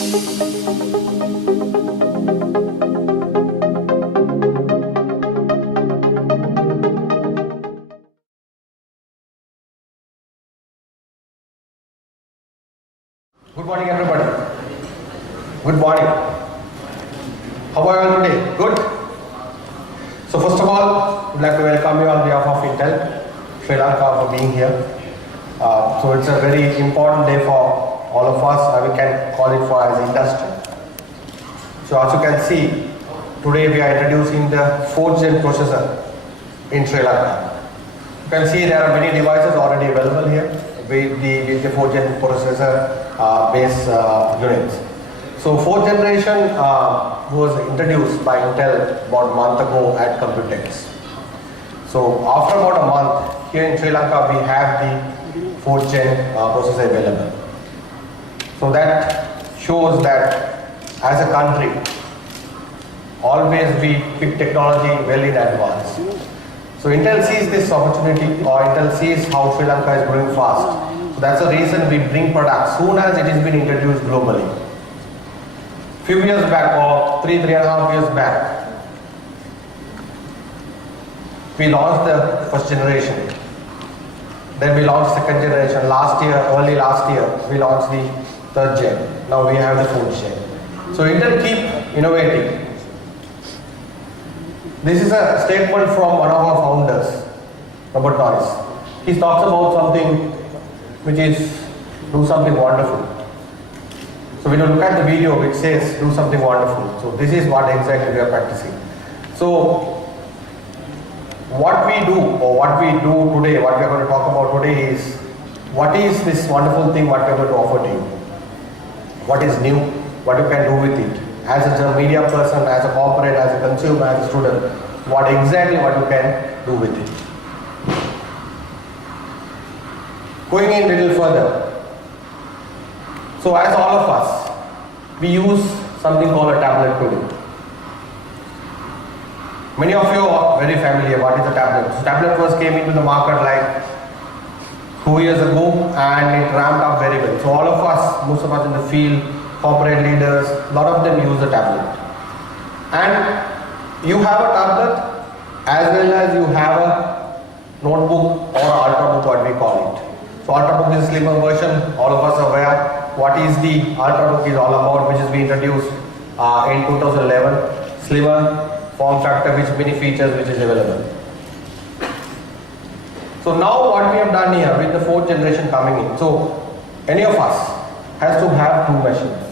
Good morning, everybody. Good morning. How are you all today? Good? So first of all, I'd like to welcome you on behalf of Intel, Sri Lanka, for being here. So it's a very important day for all of us. We can call it for as industry. So as you can see, today we are introducing the 4th gen processor in Sri Lanka. You can see there are many devices already available here with the 4th gen processor base units. So 4th generation was introduced by Intel about a month ago at Computex. So after about a month, here in Sri Lanka we have the 4th gen processor available. So that shows that as a country, always we pick technology well in advance. So Intel sees this opportunity, or Intel sees how Sri Lanka is growing fast. So that's the reason we bring products soon as it has been introduced globally. Few years back, or 3.5 years back, we launched the 1st generation. Then we launched 2nd generation. Last year, early last year, we launched the 3rd gen. Now we have the 4th gen. So Intel keep innovating. This is a statement from one of our founders, Robert Norris. He talks about something which is do something wonderful. So when you look at the video, it says do something wonderful. So this is what exactly we are practicing. So what we do, or what we do today, what we are going to talk about today is what is this wonderful thing what we are going to offer to you. What is new, what you can do with it. As a media person, as a corporate, as a consumer, as a student, what exactly what you can do with it. Going in a little further. So as all of us, we use something called a tablet today. Many of you are very familiar what is a tablet. So tablet first came into the market like 2 years ago and it ramped up very well. So all of us, most of us in the field, corporate leaders, a lot of them use a tablet. And you have a tablet as well as you have a notebook or ultrabook, what we call it. So ultrabook is a slimmer version. All of us are aware what is the ultrabook is all about, which is being introduced in 2011. Slimmer form factor, which many features which is available. So now what we have done here with the 4th generation coming in. So any of us has to have 2 machines.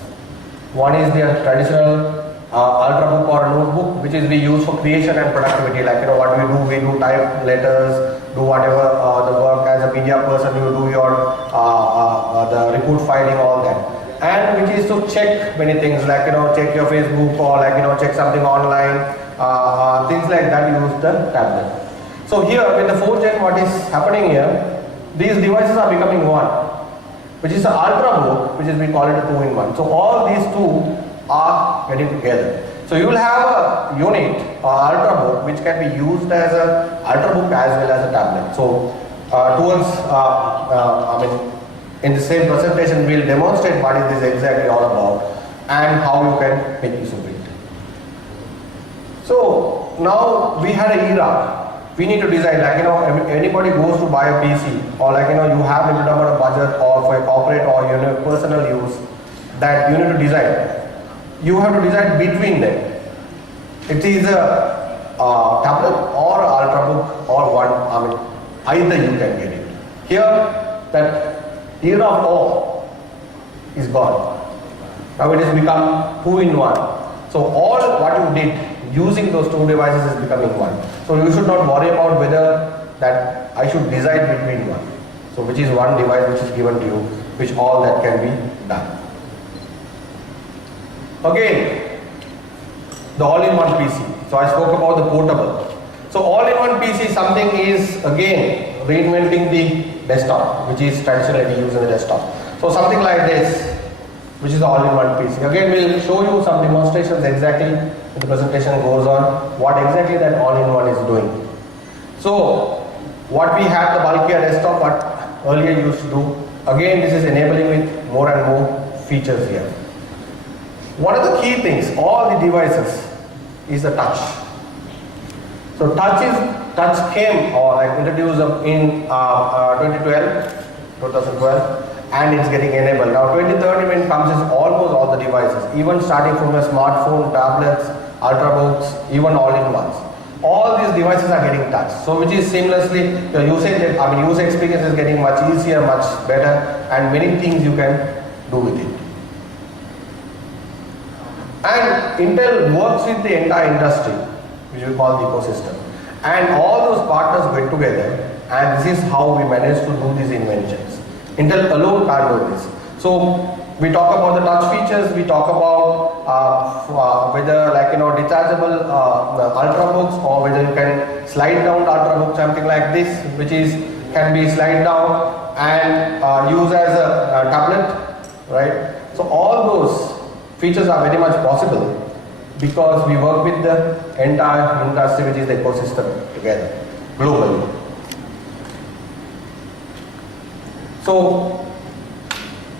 One is the traditional ultrabook or notebook, which is we use for creation and productivity. Like what we do type letters, do whatever the work as a media person, you do your the report filing, all that. And which is to check many things like check your Facebook or like check something online, things like that. Use the tablet. So here with the 4th gen, what is happening here? These devices are becoming one, which is the ultrabook, which is we call it a 2-in-1. So all these two are getting together. So you will have a unit or ultrabook which can be used as a ultrabook as well as a tablet. So in the same presentation we will demonstrate what is this exactly all about and how you can make use of it. So now we had an era. We need to design, like anybody goes to buy a PC or like you have limited amount of budget or for a corporate or personal use, that you need to design. You have to decide between them. It is a tablet or ultrabook or one. Either you can get it. Here, that era of all is gone. Now it has become 2-in-1. So all what you did using those 2 devices is becoming one. So you should not worry about whether that I should decide between one. So which is one device which is given to you, which all that can be done. Again, the all-in-one PC. So I spoke about the portable. So all-in-one PC, something is again reinventing the desktop, which is traditionally used in the desktop. So something like this, which is the all-in-one PC. Again, we'll show you some demonstrations exactly when the presentation goes on, what exactly that all-in-one is doing. So what we have the bulkier desktop, what earlier used to do. Again, this is enabling with more and more features here. One of the key things, all the devices, is the touch. So touch came or like introduced in 2012, and it's getting enabled. Now 2030 when it comes is almost all the devices, even starting from a smartphone, tablets, ultrabooks, even all-in-ones. All these devices are getting touched. So which is seamlessly, the user experience is getting much easier, much better, and many things you can do with it. And Intel works with the entire industry, which we call the ecosystem. And all those partners get together, and this is how we manage to do these inventions. Intel alone can't do this. So we talk about the touch features, we talk about whether detachable ultrabooks, or whether you can slide down the ultrabook, something like this, which can be slide down and use as a tablet, right? So all those features are very much possible because we work with the entire industry, which is the ecosystem, together globally. So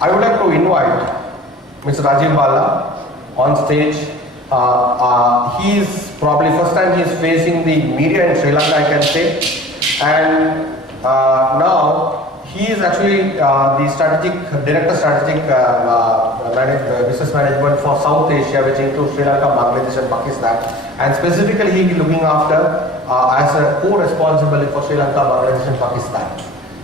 I would like to invite Mr. Rajiv Bala on stage. He is probably first time he is facing the media in Sri Lanka, I can say, and now he is actually the director strategic business management for South Asia, which includes Sri Lanka, Bangladesh and Pakistan, and specifically he is looking after as a co-responsibility for Sri Lanka, Bangladesh and Pakistan.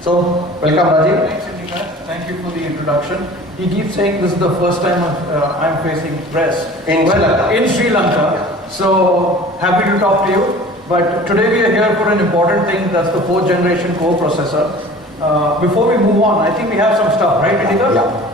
So welcome Rajiv. Thanks Indika. Thank you for the introduction. He keeps saying this is the first time I'm facing press in Sri Lanka. In Sri Lanka. Yeah. So happy to talk to you. But today we are here for an important thing, that's the 4th generation core processor. Before we move on, I think we have some stuff, right, Indika? Yeah.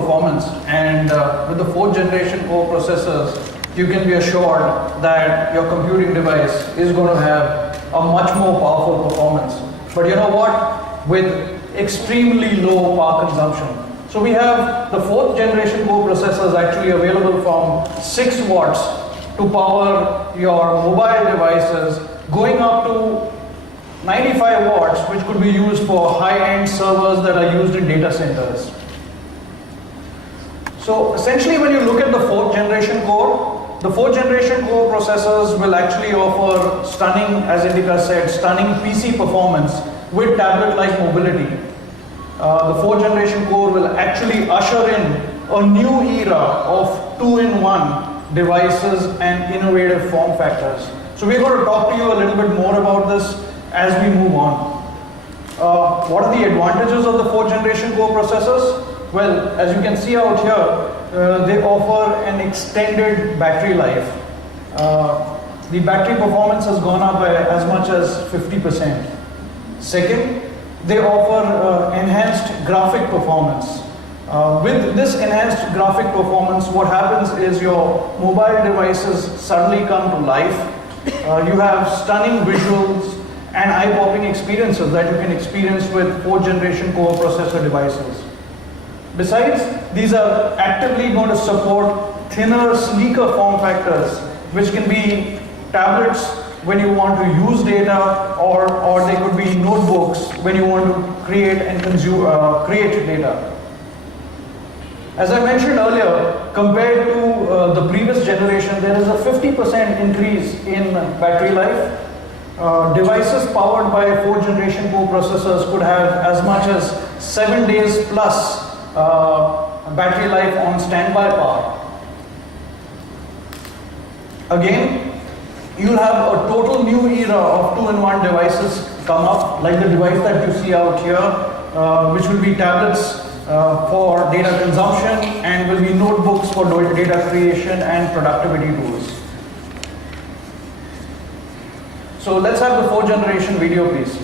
performance, and with the 4th generation core processors, you can be assured that your computing device is going to have a much more powerful performance. But you know what? With extremely low power consumption. So we have the 4th generation core processors actually available from 6 watts to power your mobile devices, going up to 95 watts, which could be used for high-end servers that are used in data centers. So essentially, when you look at the 4th generation core, the 4th generation core processors will actually offer stunning, as Indika said, stunning PC performance with tablet-like mobility. The 4th generation core will actually usher in a new era of 2-in-1 devices and innovative form factors. So we're going to talk to you a little bit more about this as we move on. What are the advantages of the 4th generation core processors? Well, as you can see out here, they offer an extended battery life. The battery performance has gone up by as much as 50%. Second, they offer enhanced graphic performance. With this enhanced graphic performance, what happens is your mobile devices suddenly come to life. You have stunning visuals and eye-popping experiences that you can experience with 4th generation core processor devices. Besides, these are actively going to support thinner, sleeker form factors, which can be tablets when you want to use data, or they could be notebooks when you want to create and consume create data. As I mentioned earlier, compared to the previous generation, there is a 50% increase in battery life. Devices powered by 4th generation core processors could have as much as 7 days plus battery life on standby power. Again, you'll have a total new era of 2-in-1 devices come up, like the device that you see out here, which will be tablets for data consumption and will be notebooks for data creation and productivity tools. So let's have the 4th generation video, please.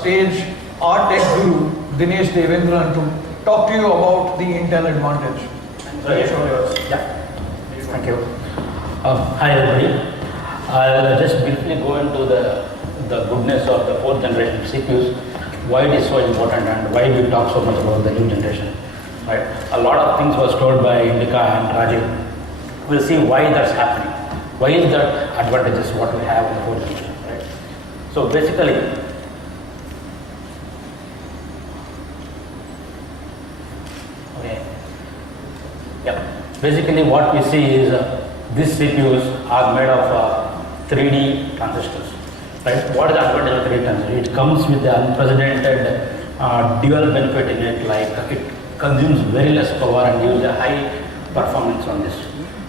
Stage our tech guru Dinesh Devendran to talk to you about the Intel advantage. Yeah, thank you. Hi everybody. I'll just briefly go into the goodness of the 4th generation CPUs, why it is so important and why we talk so much about the new generation. Right? A lot of things was told by Indika and Rajiv. We'll see why that's happening. Why is that advantages what we have in the 4th generation. Right? So basically, basically what we see is these CPUs are made of 3D transistors. Right? What is the advantage of 3D transistors? It comes with the unprecedented dual benefit in it, like it consumes very less power and gives a high performance on this.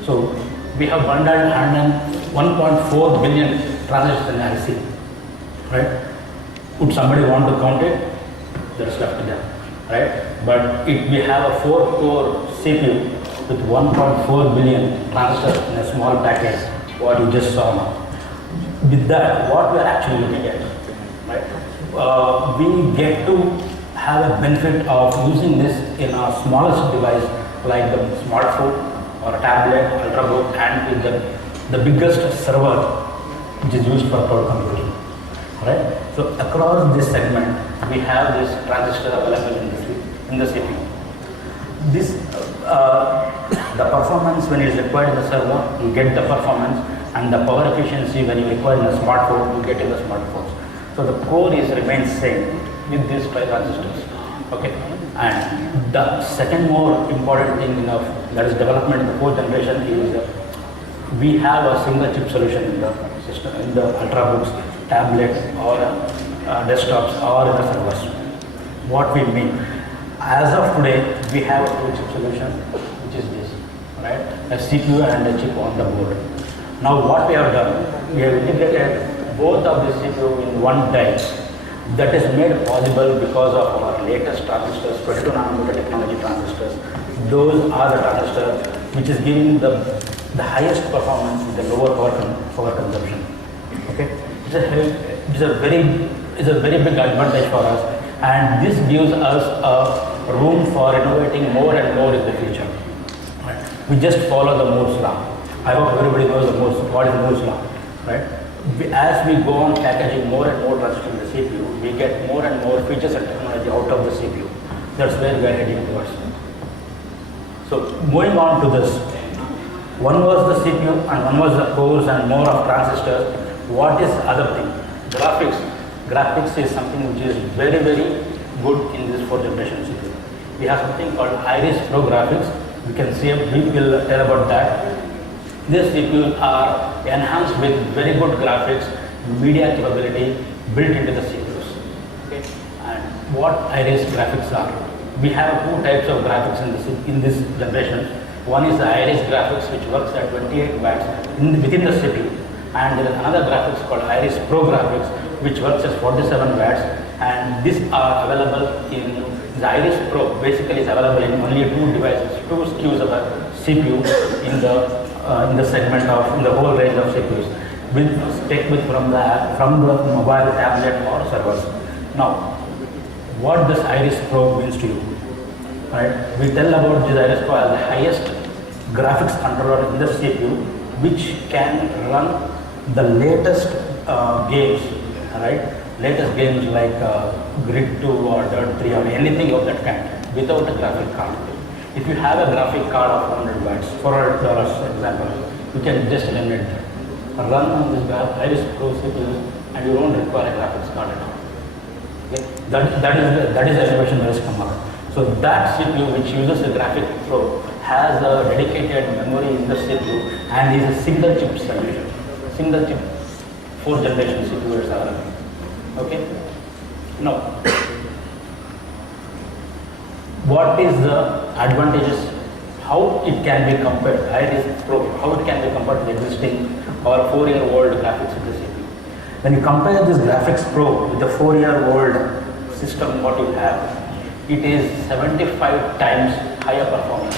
So we have bundled 1.4 billion transistors in IC. Right? Would somebody want to count it? That's left to them. Right? But we have a 4-core CPU with 1.4 billion transistors in a small package, what you just saw now. With that, what we are actually looking at, right? We get to have a benefit of using this in our smallest device like the smartphone or a tablet, ultrabook, and with the biggest server which is used for cloud computing. Right? So across this segment, we have this transistor available in the CPU. This, the performance when it is required in the server, you get the performance, and the power efficiency when you require in a smartphone, you get in the smartphones. So the core is remains same with these transistors. Okay. And the second more important thing that is development in the fourth generation is we have a single chip solution in the system, in the ultrabooks, tablets, or desktops, or in the servers. What we mean, as of today, we have a two chip solution, which is this, right? A CPU and a chip on the board. Now what we have done, we have integrated both of the CPU in one die. That is made possible because of our latest transistors, 22 nanometer technology transistors. Those are the transistors which is giving the highest performance with the lower power consumption. Okay, it's a very big advantage for us, and this gives us a room for innovating more and more in the future. Right? We just follow the Moore's law. I hope everybody knows what is Moore's law, right? As we go on packaging more and more transistors in the CPU, we get more and more features and technology out of the CPU. That's where we are heading towards. So moving on to this, one was the CPU and one was the cores and more of transistors. What is the other thing? Graphics. Graphics is something which is very, very good in this fourth generation CPU. We have something called Iris Pro graphics. We can see, we will tell about that. These CPUs are enhanced with very good graphics, media capability built into the CPUs. Okay. And what Iris graphics are? We have two types of graphics in this generation. One is the Iris graphics, which works at 28 watts within the CPU, and there is another graphics called Iris Pro graphics, which works as 47 watts. And these are available in the Iris Pro. Basically, is available in only two devices, two SKUs of a CPU in the segment of in the whole range of CPUs, with from the mobile, tablet, or servers. Now, what this Iris Pro means to you? Right? We tell about this Iris Pro as the highest graphics controller in the CPU, which can run the latest games, right? Latest games like Grid 2 or Dirt 3 or anything of that kind without a graphic card. If you have a graphic card of 100 watts, $400 for example, you can just eliminate that. Run on this Iris Pro CPU and you don't require a graphics card at all. Okay? That is the innovation that has come out. So that CPU which uses a graphic Pro has a dedicated memory in the CPU and is a single chip solution. Single chip 4th generation CPU is available. Okay? Now, what is the advantages? How it can be compared, Iris Pro, how it can be compared to the existing or 4-year-old graphics in the CPU. When you compare this graphics Pro with the 4-year-old system what you have, it is 75 times higher performance.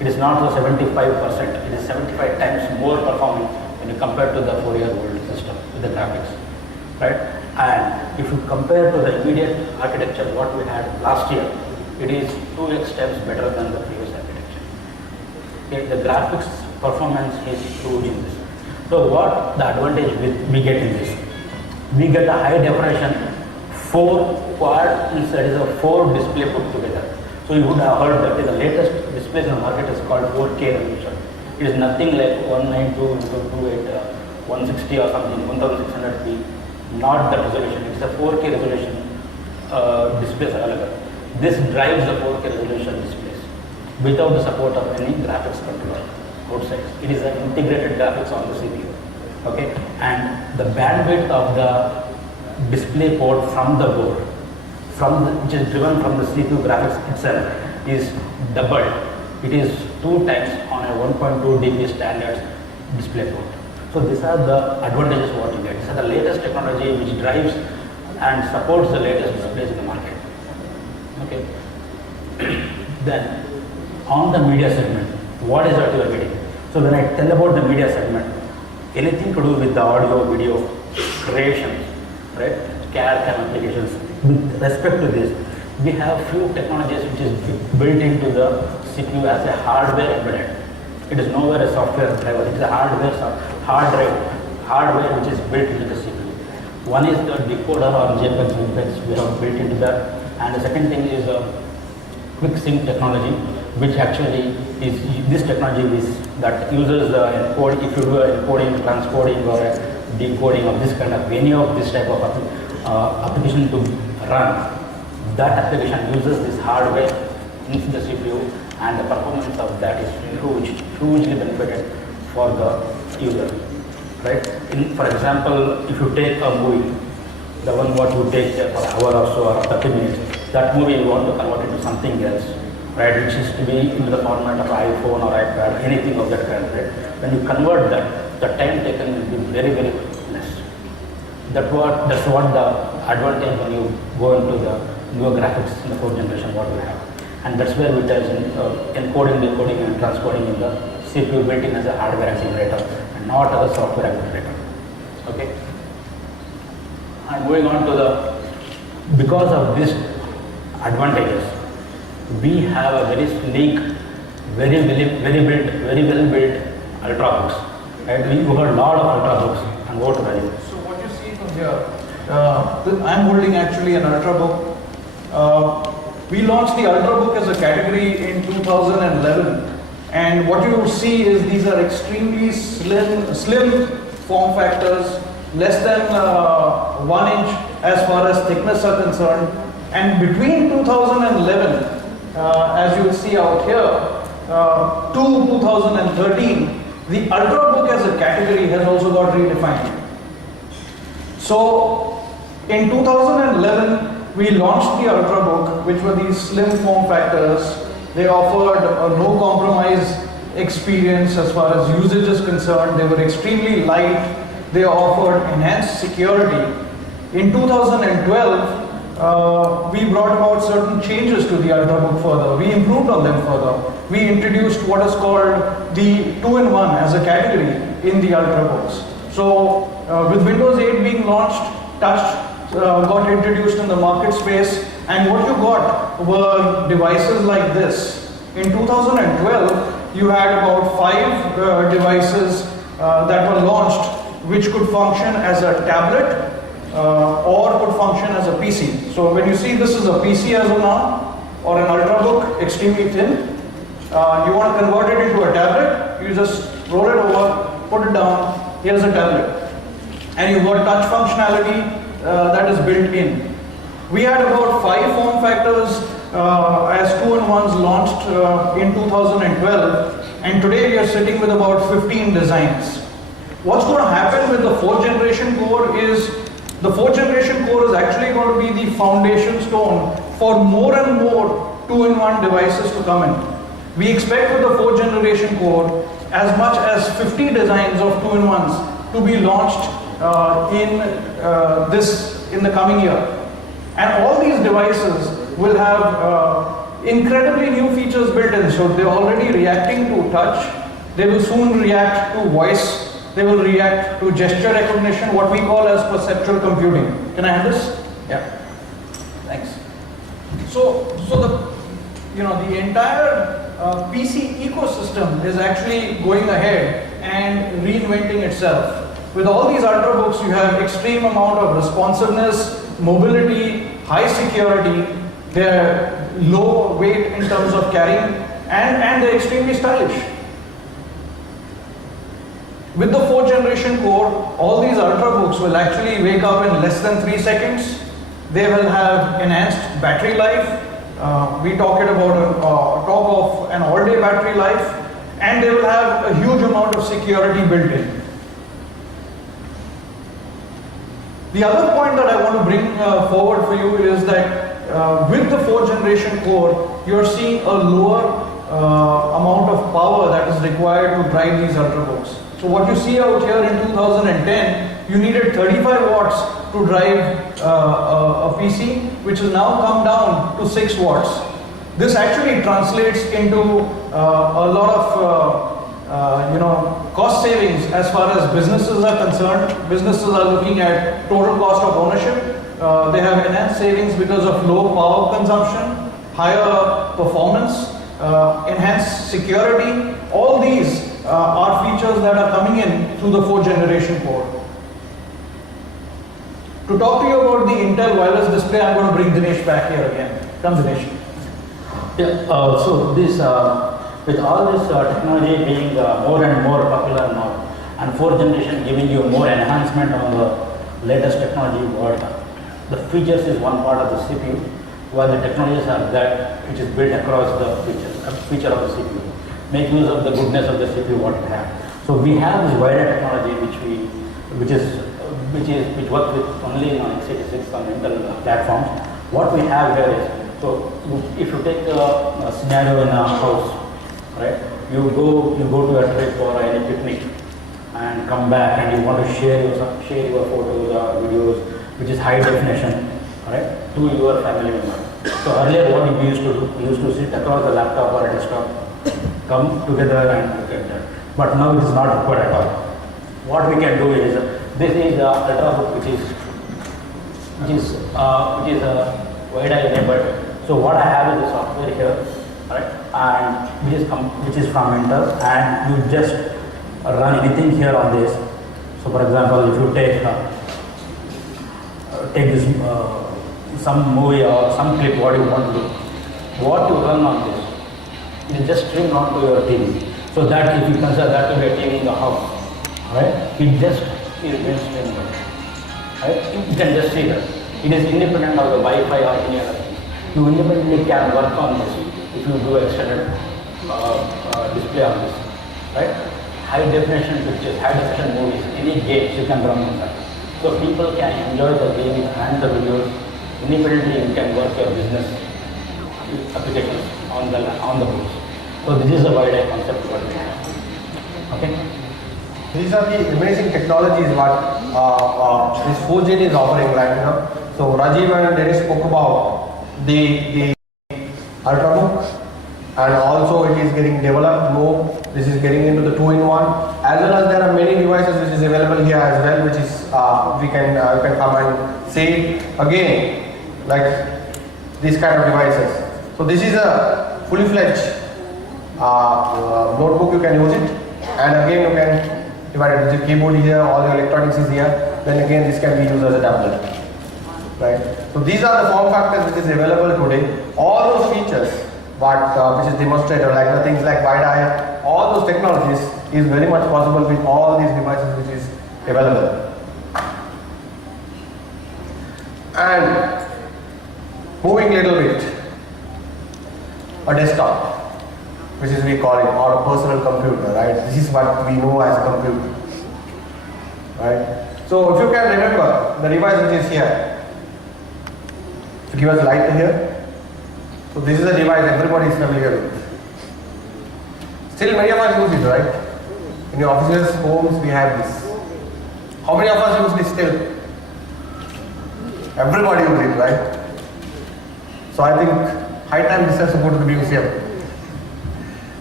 It is not the 75%, it is 75 times more performing when you compare to the 4-year-old system with the graphics, right? And if you compare to the immediate architecture what we had last year, it is 2x times better than the previous architecture. Okay, the graphics performance is huge in this. So what the advantage we get in this? We get a high definition 4 quad, that is a 4 display put together. So you would have heard that the latest displays in the market is called 4K resolution. It is nothing like 192 into 28, 160 or something, 1600p. Not the resolution. It is a 4K resolution displays available. This drives the 4K resolution displays without the support of any graphics controller outside. It is an integrated graphics on the CPU. Okay, and the bandwidth of the display port from the board, which is driven from the CPU graphics itself, is doubled. It is 2 times on a 1.2 dB standard display port. So these are the advantages what you get. These are the latest technology which drives and supports the latest displays in the market. Okay. Then on the media segment, What is that you are getting? So when I tell about the media segment, anything to do with the audio, video creation, right? CAD applications. With respect to this, we have few technologies which is built into the CPU as a hardware embedded. It is nowhere a software driver. It is a hardware which is built into the CPU. One is the decoder or JPEG snippets we have built into that, and the second thing is quick sync technology, which actually is this technology is that uses the encode. If you do a encoding, transcoding, or a decoding of this kind of any of this type of application to run, that application uses this hardware into the CPU, and the performance of that is hugely benefited for the user, right? For example, if you take a movie, the one what you take for an hour or so or 30 minutes, that movie you want to convert into something else, right? Which is to be into the format of iPhone or iPad, anything of that kind, right? When you convert that, the time taken will be very, very less. That's what the advantage when you go into the newer graphics in the fourth generation what we have. And that's where we tell encoding, decoding and transcoding in the CPU built in as a hardware accelerator and not as a software accelerator. Okay. And moving on to because of these advantages, we have a very sleek, very well built ultrabooks. Right? We got a lot of ultrabooks and what to value. So what you see from here, I'm holding actually an ultrabook. We launched the ultrabook as a category in 2011, and what you will see is these are extremely slim form factors, less than 1 inch as far as thickness are concerned. And between 2011, as you will see out here, to 2013, the ultrabook as a category has also got redefined. So in 2011, we launched the ultrabook, which were these slim form factors. They offered a no compromise experience as far as usage is concerned. They were extremely light. They offered enhanced security. In 2012, we brought about certain changes to the ultrabook further. We improved on them further. We introduced what is called the 2-in-1 as a category in the ultrabooks. So with Windows 8 being launched, touch got introduced in the market space, and what you got were devices like this. In 2012, you had about 5 devices that were launched which could function as a tablet or could function as a PC. So when you see this is a PC as of now, or an ultrabook, extremely thin, you want to convert it into a tablet, you just roll it over, put it down, here's a tablet. And you've got touch functionality that is built in. We had about 5 form factors as 2-in-1s launched in 2012, and today we are sitting with about 15 designs. What's going to happen with the 4th generation core is, the 4th generation core is actually going to be the foundation stone for more and more 2-in-1 devices to come in. We expect with the 4th generation core as much as 50 designs of 2-in-1s to be launched in the coming year. And all these devices will have incredibly new features built in. So they're already reacting to touch. They will soon react to voice. They will react to gesture recognition, what we call as perceptual computing. Can I have this? Yeah. Thanks. So the entire PC ecosystem is actually going ahead and reinventing itself. With all these ultrabooks, you have extreme amount of responsiveness, mobility, high security. They're low weight in terms of carrying, and they're extremely stylish. With the 4th generation core, all these ultrabooks will actually wake up in less than 3 seconds. They will have enhanced battery life. We talk of an all-day battery life, and they will have a huge amount of security built in. The other point that I want to bring forward for you is that with the 4th generation core, you're seeing a lower amount of power that is required to drive these ultrabooks. So what you see out here in 2010, you needed 35 watts to drive a PC, which has now come down to 6 watts. This actually translates into a lot of cost savings as far as businesses are concerned. Businesses are looking at total cost of ownership. They have enhanced savings because of low power consumption, higher performance, enhanced security. All these are features that are coming in through the 4th generation core. To talk to you about the Intel wireless display, I'm going to bring Dinesh back here again. Come, Dinesh. Yeah, so this, with all this technology being more and more popular now, and 4th generation giving you more enhancement on the latest technology, what the features is one part of the CPU, while the technologies are that which is built across the feature of the CPU. Make use of the goodness of the CPU what we have. So we have this wider technology which works with only on x86 on Intel platforms. What we have here is, so if you take a scenario in a house, right? You go to a trip or any picnic and come back and you want to share your photos or videos which is high definition, right, to your family member. So earlier what we used to do, we used to sit across the laptop or a desktop, come together and look at that. But now it is not required at all. What we can do is, this is the ultrabook which is WiDi enabled. So what I have is the software here, right, and which is from Intel, and you just run anything here on this. So for example, if you take this some movie or some clip, what you want to do, what you run on this, you just stream onto your TV. So that if you consider that to be a TV in the house, right, it just is being streamed, right? You can just see that it is independent of the Wi-Fi or any other thing. You independently can work on this if you do extended display on this, right? High definition pictures, high definition movies, any games you can run on that. So people can enjoy the games and the videos independently. You can work your business applications on the books. So this is a WiDi concept what we have. Okay. These are the amazing technologies what this 4G is offering, like So Rajiv and Dennis spoke about the ultrabook, and also it is getting developed more. This is getting into the 2-in-1, as well as there are many devices which is available here as well, which is you can come and see again, like these kind of devices. So this is a fully fledged notebook. You can use it, and again you can divide it. The keyboard here, all the electronics is here. Then again this can be used as a tablet, right? So these are the form factors which is available today. All those features which is demonstrated, like the things like WiDi, all those technologies is very much possible with all these devices which is available. And moving a little bit, a desktop, which is we call it, or a personal computer, right? This is what we know as a computer, right? So if you can remember the device which is here, to give us light here. So this is a device everybody is familiar with. Still many of us use it, right? In your offices, homes, we have this. How many of us use this still? Everybody uses it, right? So I think high time this has to go to the museum.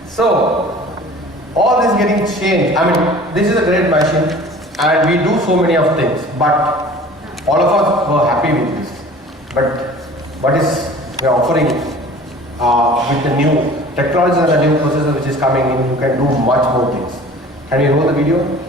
So all this getting changed. I mean, this is a great machine and we do so many of things, but all of us were happy with this. But what is we are offering with the new technology and the new processor which is coming in, you can do much more things. Can we roll the video?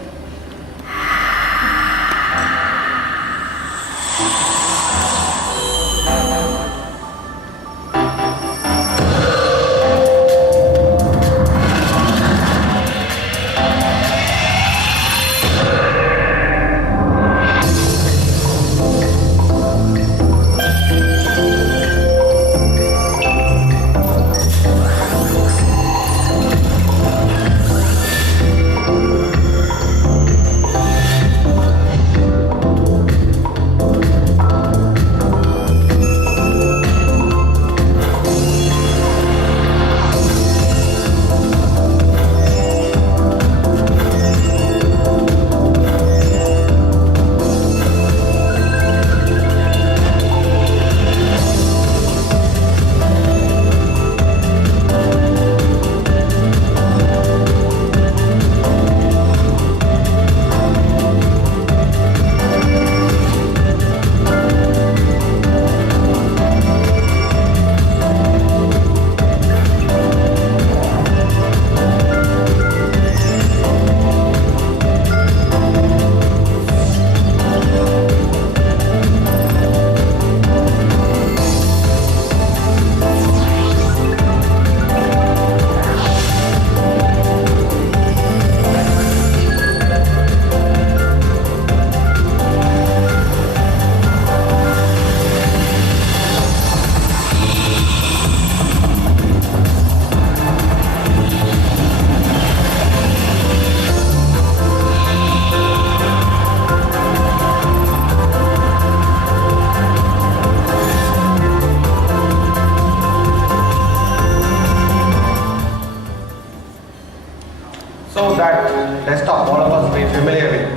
So that desktop, all of us will be familiar with.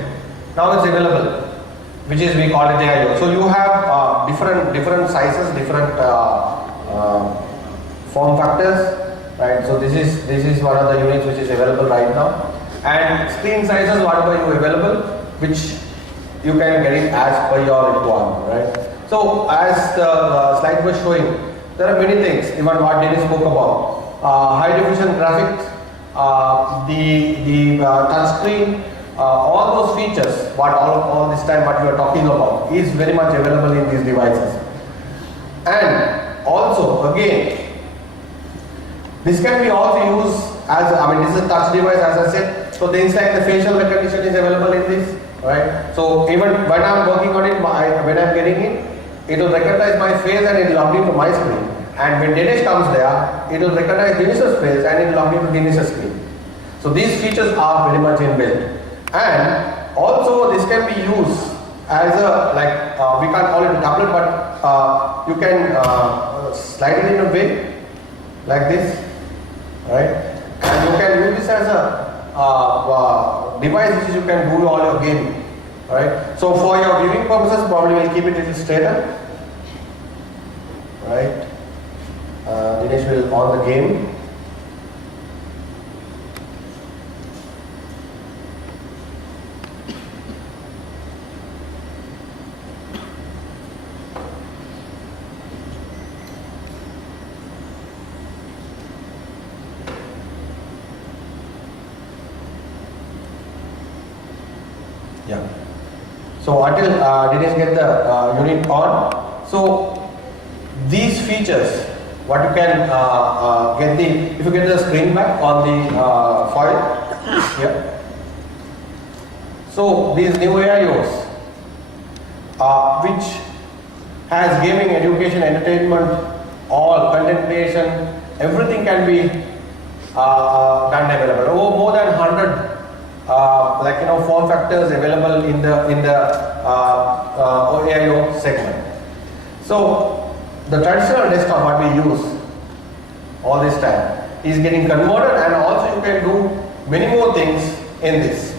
Now it's available, which is we call it the I/O. So you have different sizes, different form factors, right? So this is one of the units which is available right now, and screen sizes whatever you available, which you can get it as per your requirement, right? So as the slide was showing, there are many things. Even what Dennis spoke about, high definition graphics, the touch screen. All those features, what all this time what we are talking about, is very much available in these devices. And also, again, this can be also used as, this is a touch device, as I said. So things like the facial recognition is available in this, right? So even when I'm working on it, when I'm getting it will recognize my face and it will log into my screen. And when Dinesh comes there, it will recognize Dinesh's face and it will log into Dinesh's screen. So these features are very much inbuilt. And also this can be used as a, we can't call it a tablet, but you can slide it in a way like this, right? And you can use this as a device which you can do all your gaming, right? So for your viewing purposes, probably we'll keep it a little straighter, right? Dinesh will on the game. Yeah. So until Dinesh get the unit on, so these features, what you can get if you get the screen back on the foil, yeah. So these new AIOs, which has gaming, education, entertainment, all content creation, everything can be done available. More than 100 form factors available in the AIO segment. So the traditional desktop what we use all this time is getting converted, and also you can do many more things in this.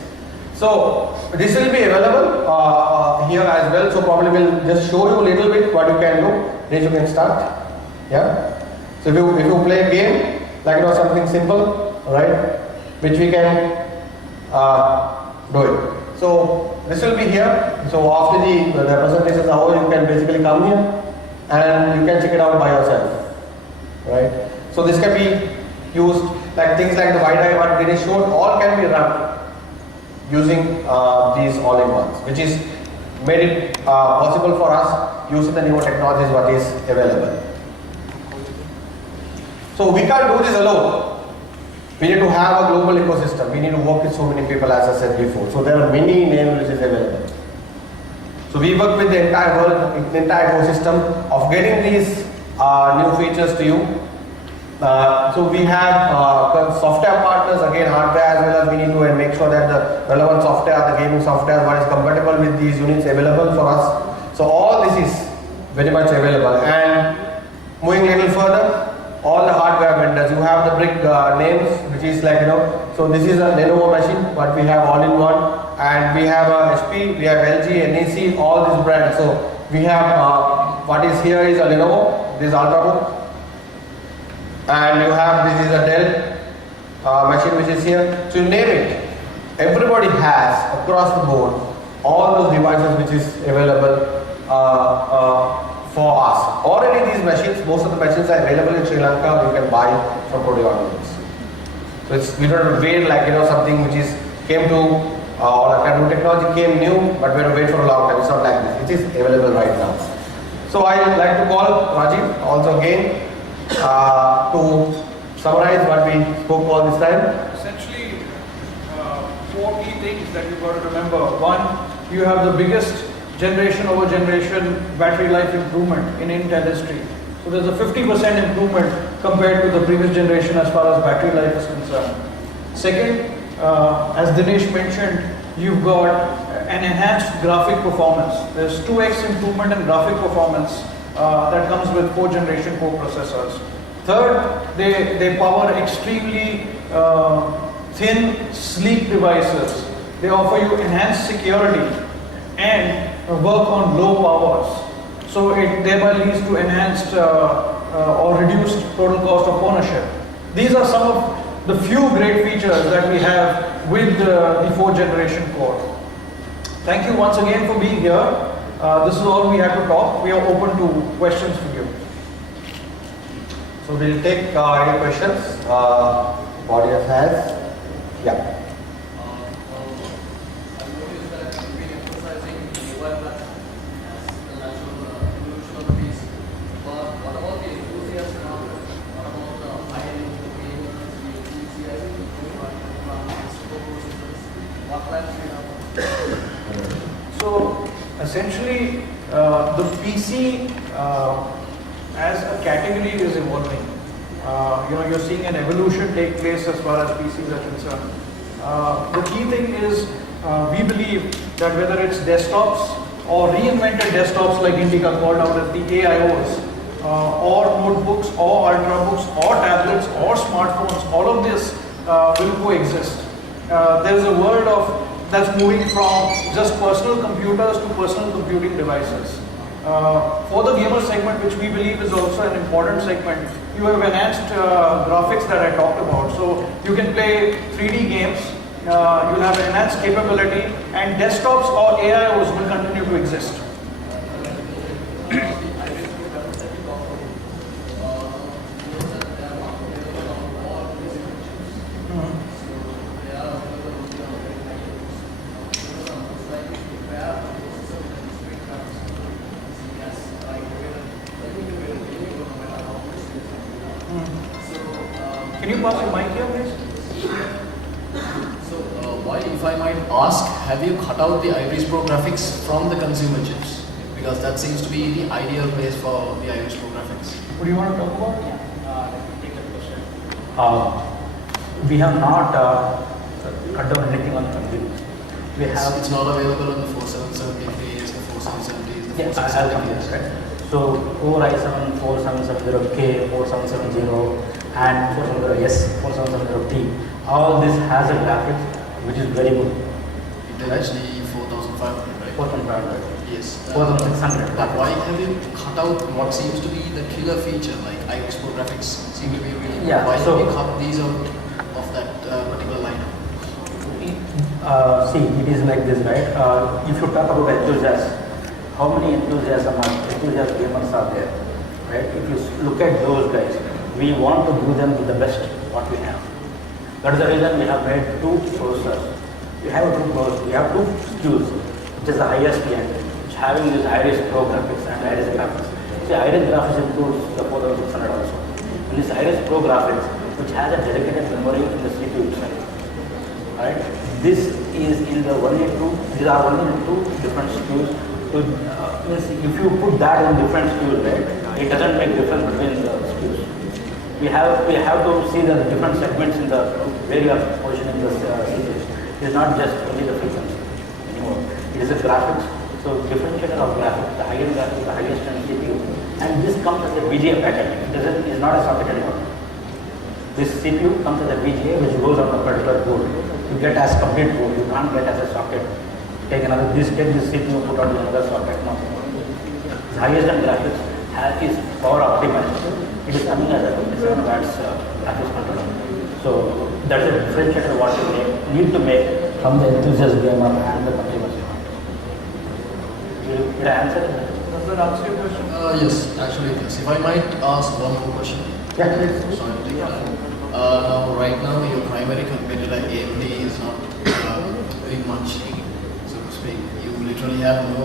So this will be available here as well. So probably we'll just show you a little bit what you can do. Then you can start. Yeah. So if you play a game something simple, right, which we can do it. So this will be here. So after the presentations are over, you can basically come here and you can check it out by yourself, right? So this can be used things like the wide eye what Dinesh showed, all can be run using these all-in-ones, which is made it possible for us using the newer technologies what is available. So we can't do this alone. We need to have a global ecosystem. We need to work with so many people, as I said before. So there are many languages available. So we work with the entire world, the entire ecosystem of getting these new features to you. So we have software partners, again hardware as well as we need to make sure that the relevant software, the gaming software, what is compatible with these units available for us. So all this is very much available. And moving a little further, all the hardware vendors, you have the big names, which is so this is a Lenovo machine, but we have all in one, and we have HP, we have LG, NEC, all these brands. So we have what is here is a Lenovo, this is Ultrabook, and you have this is a Dell machine which is here. So you name it, everybody has across the board all those devices which is available for us. Already these machines, most of the machines are available in Sri Lanka. You can buy from today onwards. So we don't have to wait something which is came to new technology came new, but we have to wait for a long time. It's not like this. It is available right now. So I would like to call Rajiv also again to summarize what we spoke all this time. Essentially, 4 key things that you've got to remember. One, you have the biggest generation over generation battery life improvement in Intel history. So there's a 50% improvement compared to the previous generation as far as battery life is concerned. Second, as Dinesh mentioned, you've got an enhanced graphic performance. There's 2x improvement in graphic performance that comes with 4th generation core processors. Third, they power extremely thin, sleek devices. They offer you enhanced security and work on low powers. So it thereby leads to enhanced or reduced total cost of ownership. These are some of the few great features that we have with the 4th generation core. Thank you once again for being here. This is all we had to talk. We are open to questions from you. So we'll take any questions audience has. Yeah. So essentially, the PC as a category is evolving. You're seeing an evolution take place as far as PCs are concerned. The key thing is we believe that whether it's desktops or reinvented desktops like Indica called out as the AIOs, or notebooks or ultrabooks or tablets or smartphones, all of this will coexist. There's a world that's moving from just personal computers to personal computing devices. For the gamer segment, which we believe is also an important segment, you have enhanced graphics that I talked about. So you can play 3D games, you'll have enhanced capability, and desktops or AIOs will continue to exist. Can you pass your mic here, please? So, why, if I might ask, have you cut out the Iris Pro graphics from the consumer chips? Because that seems to be the ideal place for the Iris Pro graphics. What do you want to talk about? Let me take that question. We have not cut down anything on consumers. We have. It's not available on the 4770 the 4770 the Yeah, I'll come to that, right? So Core i7 4770K, 4770 and 470S, 4770T, all this has a graphics which is very good. Intel HD 4500, right? 4500. Yes. 4600. But why have you cut out what seems to be the killer feature, like Iris Pro graphics seem to be really Yeah, why so- have you cut these out of that particular lineup? See, it is like this, right? If you talk about enthusiasts, how many enthusiast gamers are there, right? If you look at those guys, we want to do them with the best what we have. That is the reason we have made two processors. We have two SKUs, which is the highest end, which having this Iris Pro graphics and Iris graphics. See, Iris graphics includes the 4600 also. And this Iris Pro graphics, which has a dedicated memory in the CPU itself. Right? This is in the only two. These are only two different SKUs. So, means if you put that in different SKUs, right, it doesn't make difference between the SKUs. We have to see the different segments in the where you are positioning the CPUs. It is not just only the frequency anymore. It is a graphics. So differentiator of graphics, the higher graphics, the highest end CPU, and this comes as a VGA packet. It is not a socket anymore. This CPU comes as a VGA which goes on a particular board. You get as complete board. You can't get as a socket. Take this CPU, put on another socket. No. The highest end graphics is power optimized. It is coming as a 27 watts graphics controller. So that's a differentiator what you need to make from the enthusiast gamer and the consumer segment. Did I answer that? Does that answer your question? Yes, actually yes. If I might ask one more question. Yeah, please. Sorry to take that. Now, right now, your primary competitor AMD is not doing much, so to speak. You literally have no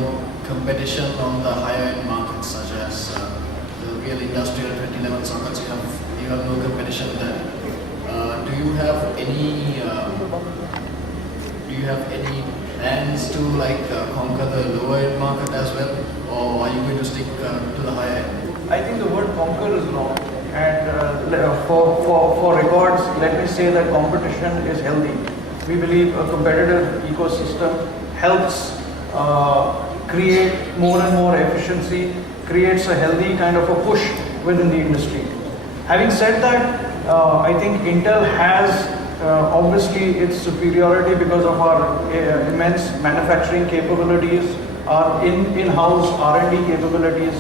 competition on the higher end markets, such as the real industrial 2011 sockets. You have no competition there. Do you have any plans to conquer the lower end market as well, or are you going to stick to the higher end? I think the word conquer is wrong. And for records, let me say that competition is healthy. We believe a competitive ecosystem helps create more and more efficiency, creates a healthy kind of a push within the industry. Having said that, I think Intel has Obviously, its superiority because of our immense manufacturing capabilities, our in-house R&D capabilities,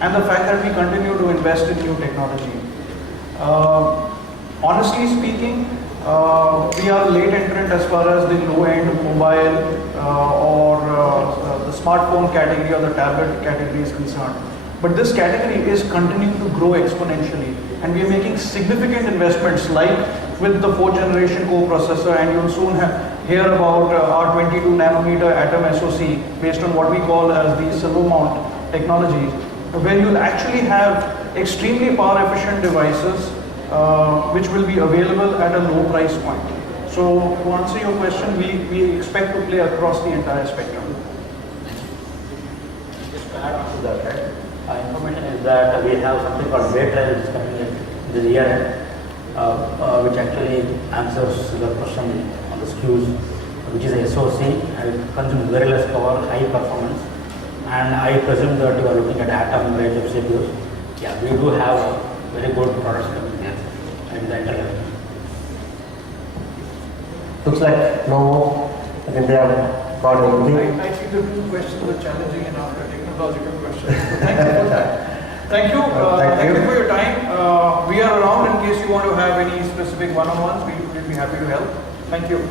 and the fact that we continue to invest in new technology. Honestly speaking, we are late entrant as far as the low-end mobile or the smartphone category or the tablet category is concerned. But this category is continuing to grow exponentially, and we are making significant investments like with the 4th generation core processor, and you'll soon hear about our 22 nanometer Atom SoC based on what we call as the silver mount technology, where you'll actually have extremely power efficient devices which will be available at a low price point. So to answer your question, we expect to play across the entire spectrum. Just to add on to that, right? Information is that we have something called weight trial which is coming in this year, which actually answers the question on the SKUs, which is a SoC, and it consumes very less power, high performance, and I presume that you are looking at Atom range of CPUs. Yeah, we do have very good products coming there in the entire. Looks like no more. I think they have got everything. I think the two questions were challenging enough, the technological questions. So thank you for that. Thank you. Thank you for your time. We are around in case you want to have any specific one-on-ones. We'll be happy to help. Thank you.